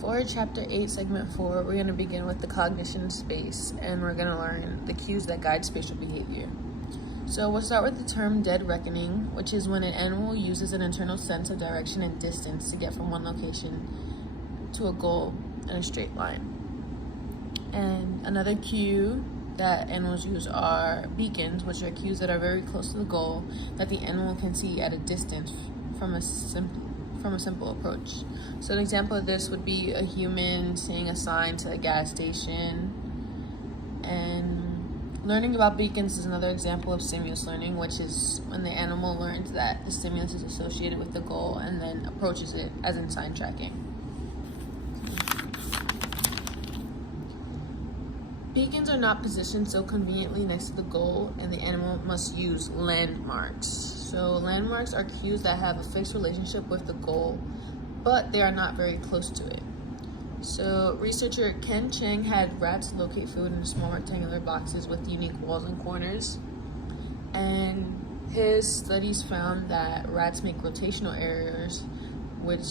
For Chapter 8, Segment 4, we're going to begin with the cognition space, and we're going to learn the cues that guide spatial behavior. So we'll start with the term dead reckoning, which is when an animal uses an internal sense of direction and distance to get from one location to a goal in a straight line. And another cue that animals use are beacons, which are cues that are very close to the goal that the animal can see at a distance from a simple approach. So an example of this would be a human seeing a sign to a gas station. And learning about beacons is another example of stimulus learning, which is when the animal learns that the stimulus is associated with the goal and then approaches it, as in sign tracking. Beacons are not positioned so conveniently next to the goal, and the animal must use landmarks. So landmarks are cues that have a fixed relationship with the goal, but they are not very close to it. So researcher Ken Chang had rats locate food in small rectangular boxes with unique walls and corners. And his studies found that rats make rotational errors, which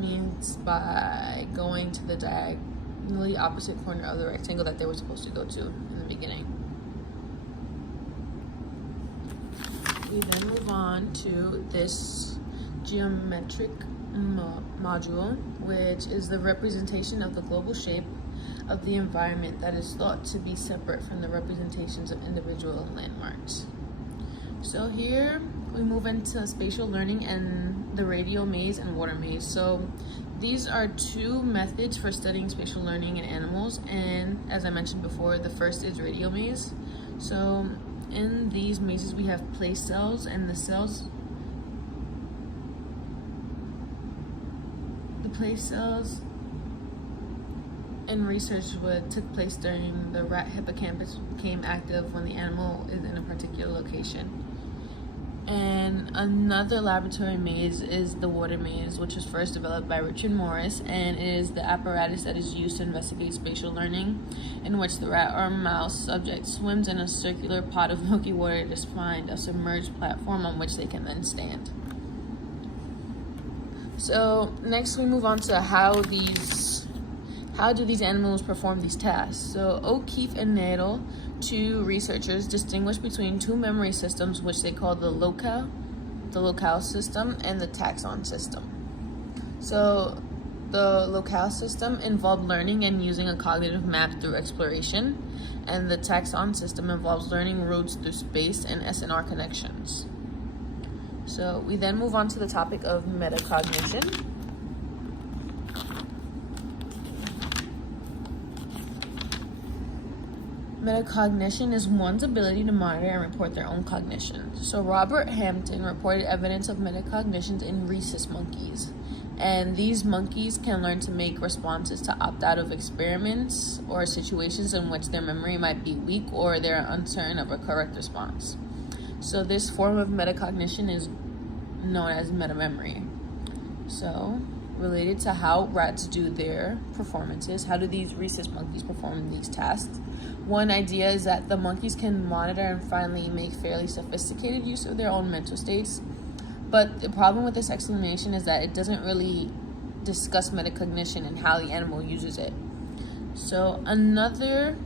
means by going to the diagonally opposite corner of the rectangle that they were supposed to go to in the beginning. We then move on to this geometric module, which is the representation of the global shape of the environment that is thought to be separate from the representations of individual landmarks. So here we move into spatial learning and the radial maze and water maze. So these are two methods for studying spatial learning in animals, and as I mentioned before, the first is radial maze. So in these mazes we have place cells, and the place cells in research took place during the rat hippocampus became active when the animal is in a particular location. And another laboratory maze is the water maze, which was first developed by Richard Morris, and it is the apparatus that is used to investigate spatial learning, in which the rat or mouse subject swims in a circular pot of milky water to find a submerged platform on which they can then stand. So next we move on to how do these animals perform these tasks. So O'Keefe and Nadel, two researchers, distinguish between two memory systems, which they call the locale system and the taxon system. So the locale system involved learning and using a cognitive map through exploration, and the taxon system involves learning routes through space and SNR connections. So we then move on to the topic of metacognition. Metacognition is one's ability to monitor and report their own cognition. So Robert Hampton reported evidence of metacognition in rhesus monkeys. And these monkeys can learn to make responses to opt out of experiments or situations in which their memory might be weak or they're uncertain of a correct response. So this form of metacognition is known as metamemory. So related to how rats do their performances, how do these rhesus monkeys perform these tasks? One idea is that the monkeys can monitor and finally make fairly sophisticated use of their own mental states. But the problem with this explanation is that it doesn't really discuss metacognition and how the animal uses it. So another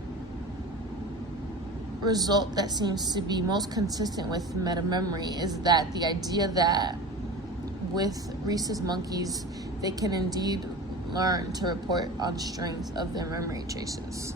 result that seems to be most consistent with metamemory is that the idea that with rhesus monkeys, they can indeed learn to report on strength of their memory traces.